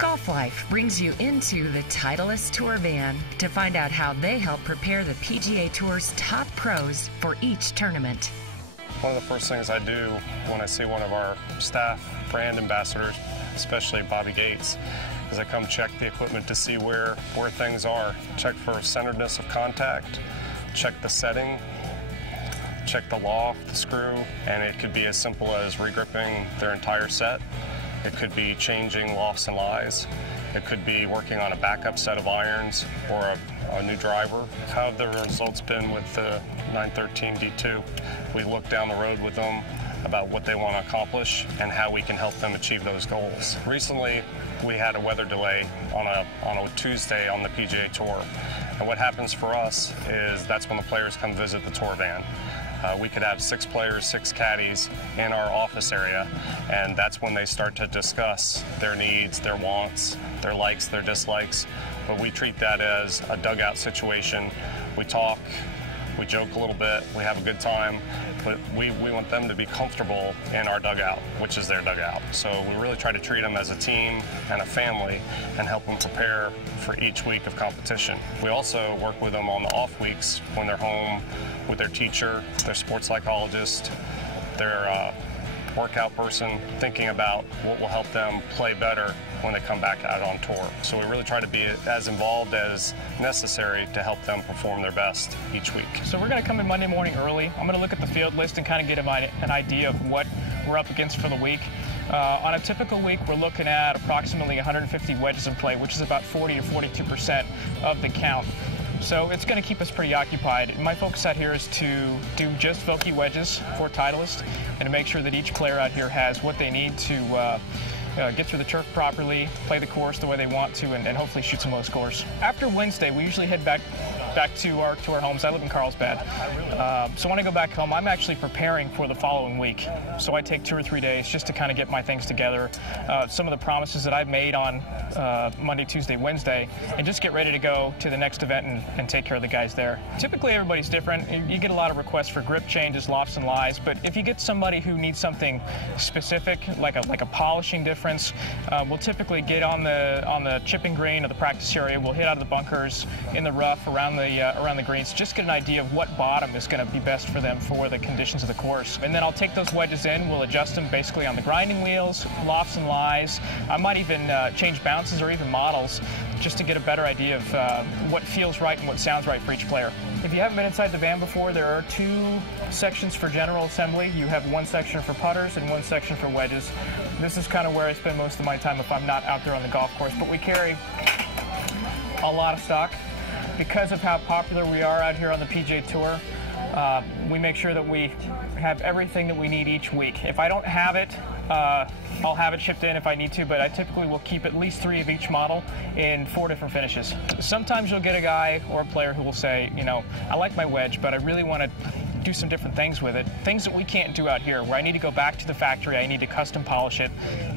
Golf Life brings you into the Titleist Tour van to find out how they help prepare the PGA Tour's top pros for each tournament. One of the first things I do when I see one of our staff brand ambassadors, especially Bobby Gates, is I come check the equipment to see where things are. Check for centeredness of contact, check the setting, check the loft, the screw, and it could be as simple as regripping their entire set. It could be changing lofts and lies. It could be working on a backup set of irons or a new driver. How have the results been with the 913 D2? We look down the road with them about what they want to accomplish and how we can help them achieve those goals. Recently, we had a weather delay on a Tuesday on the PGA Tour. And what happens for us is that's when the players come visit the tour van. We could have 6 players, 6 caddies in our office area, and that's when they start to discuss their needs, their wants, their likes, their dislikes. But we treat that as a dugout situation. We talk, we joke a little bit, we have a good time, but we want them to be comfortable in our dugout, which is their dugout. So we really try to treat them as a team and a family and help them prepare for each week of competition. We also work with them on the off weeks when they're home with their teacher, their sports psychologist, their workout person, thinking about what will help them play better when they come back out on tour. So we really try to be as involved as necessary to help them perform their best each week. So we're going to come in Monday morning early. I'm going to look at the field list and kind of get an idea of what we're up against for the week. On a typical week, we're looking at approximately 150 wedges in play, which is about 40 to 42% of the count. So it's going to keep us pretty occupied. My focus out here is to do just Vokey wedges for Titleist and to make sure that each player out here has what they need to get through the turf properly, play the course the way they want to, and hopefully shoot some low scores. After Wednesday, we usually head back to our homes. I live in Carlsbad. So when I go back home, I'm actually preparing for the following week. So I take 2 or 3 days just to kind of get my things together, some of the promises that I've made on Monday, Tuesday, Wednesday, and just get ready to go to the next event and take care of the guys there. Typically, everybody's different. You get a lot of requests for grip changes, lofts and lies, but if you get somebody who needs something specific, like a polishing difference, we'll typically get on the chipping green or the practice area. We'll hit out of the bunkers, in the rough, around the greens, just get an idea of what bottom is going to be best for them for the conditions of the course. And then I'll take those wedges in, we'll adjust them basically on the grinding wheels, lofts and lies. I might even change bounces or even models just to get a better idea of what feels right and what sounds right for each player. If you haven't been inside the van before, there are 2 sections for general assembly. You have 1 section for putters and 1 section for wedges. This is kind of where I spend most of my time if I'm not out there on the golf course, but we carry a lot of stock. Because of how popular we are out here on the PGA Tour, we make sure that we have everything that we need each week. If I don't have it, I'll have it shipped in if I need to, but I typically will keep at least 3 of each model in 4 different finishes. Sometimes you'll get a guy or a player who will say, you know, I like my wedge, but I really want to do some different things with it. Things that we can't do out here, where I need to go back to the factory, I need to custom polish it,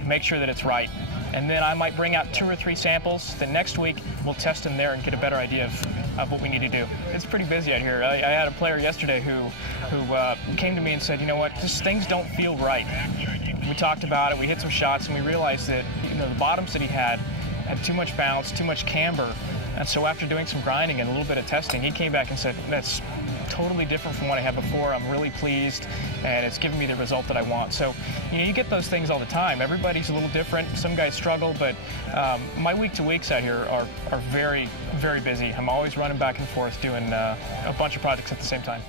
make sure that it's right. And then I might bring out 2 or 3 samples. The next week, we'll test them there and get a better idea of what we need to do. It's pretty busy out here. I had a player yesterday who came to me and said, you know what, just things don't feel right. We talked about it, we hit some shots, and we realized that the bottoms that he had too much bounce, too much camber. And so after doing some grinding and a little bit of testing, he came back and said, that's totally different from what I had before. I'm really pleased, and it's given me the result that I want. So, you get those things all the time. Everybody's a little different. Some guys struggle, but my week-to-weeks out here are very, very busy. I'm always running back and forth doing a bunch of projects at the same time.